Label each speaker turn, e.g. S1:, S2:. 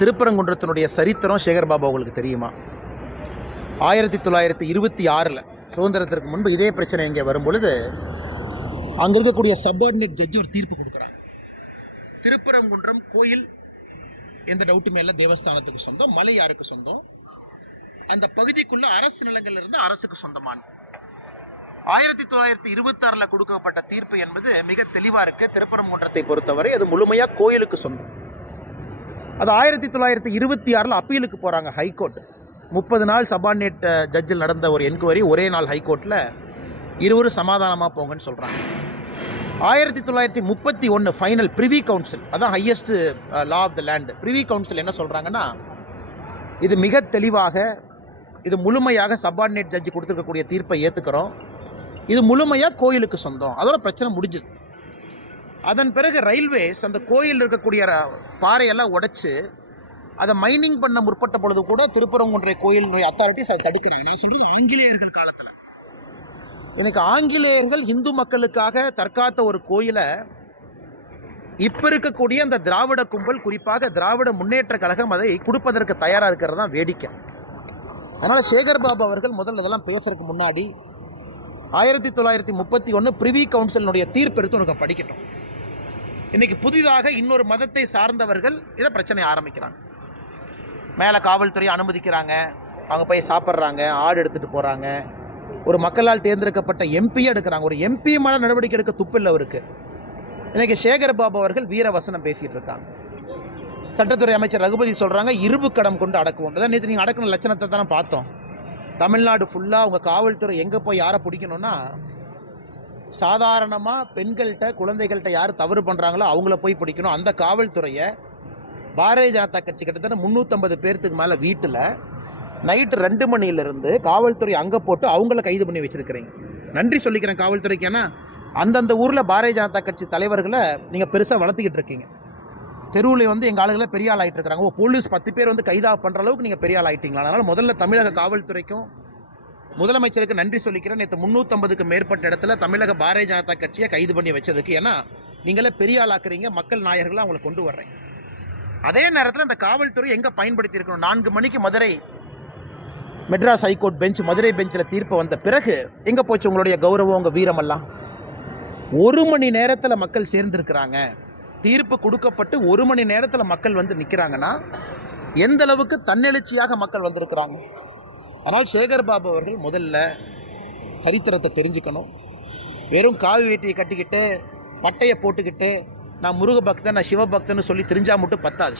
S1: திருப்பரங்குன்றத்தினுடைய சரித்திரம் சேகர் பாபா உங்களுக்கு தெரியுமா? ஆயிரத்தி தொள்ளாயிரத்தி இருபத்தி ஆறில் சுதந்திரத்திற்கு முன்பு இதே பிரச்சனை இங்கே வரும்பொழுது அங்கே இருக்கக்கூடிய சப்பார்டினேட் ஜட்ஜி ஒரு தீர்ப்பு கொடுக்குறாங்க திருப்பரங்குன்றம் கோயில் எந்த டவுட்டுமே இல்லை தேவஸ்தானத்துக்கு சொந்தம் மலை யாருக்கு சொந்தம்? அந்த பகுதிக்குள்ள அரசு நிலங்கள் இருந்து அரசுக்கு சொந்தமான. ஆயிரத்தி தொள்ளாயிரத்தி இருபத்தாறில் கொடுக்கப்பட்ட தீர்ப்பு என்பது மிக தெளிவாக இருக்குது திருப்பரங்குன்றத்தை பொறுத்தவரை அது முழுமையாக கோயிலுக்கு சொந்தம். அது ஆயிரத்தி தொள்ளாயிரத்தி இருபத்தி ஆறில் அப்பீலுக்கு போகிறாங்க ஹைகோர்ட். முப்பது நாள் சபார்டினேட் ஜட்ஜில் நடந்த ஒரு என்கொயரி ஒரே நாள் ஹைகோர்ட்டில் இருவரும் சமாதானமாக போங்கன்னு சொல்கிறாங்க ஆயிரத்தி தொள்ளாயிரத்தி முப்பத்தி ஒன்று ஃபைனல் ப்ரிவி கவுன்சில் அதான் highest law of the land privy council என்ன சொல்கிறாங்கன்னா இது மிக தெளிவாக இது முழுமையாக சபார்டினேட் ஜட்ஜி கொடுத்துருக்கக்கூடிய தீர்ப்பை ஏற்றுக்கிறோம் இது முழுமையாக கோயிலுக்கு சொந்தம். அதோட பிரச்சனை முடிஞ்சுது. அதன் பிறகு ரயில்வேஸ் அந்த கோயில் இருக்கக்கூடிய பாறையெல்லாம் உடைச்சு அதை மைனிங் பண்ண முற்பட்ட பொழுது கூட திருப்பரங்குன்றை கோயிலினுடைய அத்தாரிட்டிஸ் அதை தடுக்கிறாங்க. நான் சொல்கிறது ஆங்கிலேயர்கள் காலத்தில். எனக்கு ஆங்கிலேயர்கள் இந்து மக்களுக்காக தற்காத்த ஒரு கோயிலை இப்போ இருக்கக்கூடிய அந்த திராவிட கும்பல் குறிப்பாக திராவிட முன்னேற்ற கழகம் அதை கொடுப்பதற்கு தயாராக இருக்கிறது தான் வேடிக்கை. அதனால் சேகர் பாபு அவர்கள் முதல்ல இதெல்லாம் பேசுறதுக்கு முன்னாடி ஆயிரத்தி தொள்ளாயிரத்தி முப்பத்தி ஒன்று பிரிவி கவுன்சிலினுடைய தீர்ப்பு எடுத்து உனக்கு படிக்கட்டும். இன்னைக்கு புதிதாக இன்னொரு மதத்தை சார்ந்தவர்கள் இதை பிரச்சனை ஆரம்பிக்கிறாங்க. மேலே காவல்துறை அனுமதிக்கிறாங்க. அவங்க போய் சாப்பிட்றாங்க. ஆடு எடுத்துகிட்டு போகிறாங்க ஒரு மக்களால் தேர்ந்தெடுக்கப்பட்ட எம்பியை எடுக்கிறாங்க. ஒரு எம்பி மேலே நடவடிக்கை எடுக்க துப்பில்லை அவருக்கு. இன்றைக்கி சேகர் பாபு அவர்கள் வீரவசனம் பேசிகிட்டு இருக்காங்க. சட்டத்துறை அமைச்சர் ரகுபதி சொல்கிறாங்க இரும்பு கடம் கொண்டு அடக்குவோம். அதான் நேற்று நீங்கள் அடக்கின லட்சணத்தை தானே பார்த்தோம். தமிழ்நாடு ஃபுல்லாக உங்கள் காவல்துறை எங்கே போய் யாரை பிடிக்கணும்னா சாதாரணமாக பெண்கள்கிட்ட குழந்தைகள்கிட்ட யார் தவறு பண்ணுறாங்களோ அவங்கள போய் பிடிக்கணும். அந்த காவல்துறையை பாரதிய ஜனதா கட்சி கிட்டத்தட்ட முந்நூற்றம்பது பேர்த்துக்கு மேலே வீட்டில் நைட்டு ரெண்டு மணியிலிருந்து காவல்துறை அங்கே போட்டு அவங்கள கைது பண்ணி வச்சுருக்கிறீங்க. நன்றி சொல்லிக்கிறேன் காவல்துறைக்கு. ஏன்னா அந்தந்த ஊரில் பாரதிய ஜனதா கட்சி தலைவர்களை நீங்கள் பெருசாக வளர்த்துக்கிட்டு இருக்கீங்க. தெருவில் வந்து எங்கள் ஆளுகளை பெரிய ஆள் ஆகிட்டு இருக்கிறாங்க. போலீஸ் பத்து பேர் வந்து கைதாக பண்ணுற அளவுக்கு நீங்கள் பெரிய ஆள் ஆகிட்டீங்களா அதனால் முதல்ல தமிழக காவல்துறைக்கும் முதலமைச்சருக்கு நன்றி சொல்லிக்கிறேன். நேற்று முந்நூற்றம்பதுக்கு மேற்பட்ட இடத்துல தமிழக பாரதிய ஜனதா கட்சியை கைது பண்ணி வச்சதுக்கு. ஏன்னா நீங்களே பெரிய ஆளாக்குறீங்க. மக்கள் நாயர்களாக அவங்களை கொண்டு வர்றேன். அதே நேரத்தில் அந்த காவல்துறை எங்கே பயன்படுத்தி இருக்கணும் நான்கு மணிக்கு Madurai Madras high court bench Madurai பெஞ்சில் தீர்ப்பு வந்த பிறகு எங்கே போச்சு உங்களுடைய கௌரவம் உங்கள் வீரமெல்லாம்? ஒரு மணி நேரத்தில் மக்கள் சேர்ந்துருக்கிறாங்க. தீர்ப்பு கொடுக்கப்பட்டு ஒரு மணி நேரத்தில் மக்கள் வந்து நிற்கிறாங்கன்னா எந்த அளவுக்கு தன்னெழுச்சியாக மக்கள் வந்திருக்கிறாங்க? ஆனால் சேகர் பாபு அவர்கள் முதல்ல சரித்திரத்தை தெரிஞ்சுக்கணும். வெறும் காவி வேட்டியை கட்டிக்கிட்டு பட்டையை போட்டுக்கிட்டு நான் முருக பக்தன் நான் சிவபக்தன்னு சொல்லி தெரிஞ்சால் மட்டும் பத்தாது.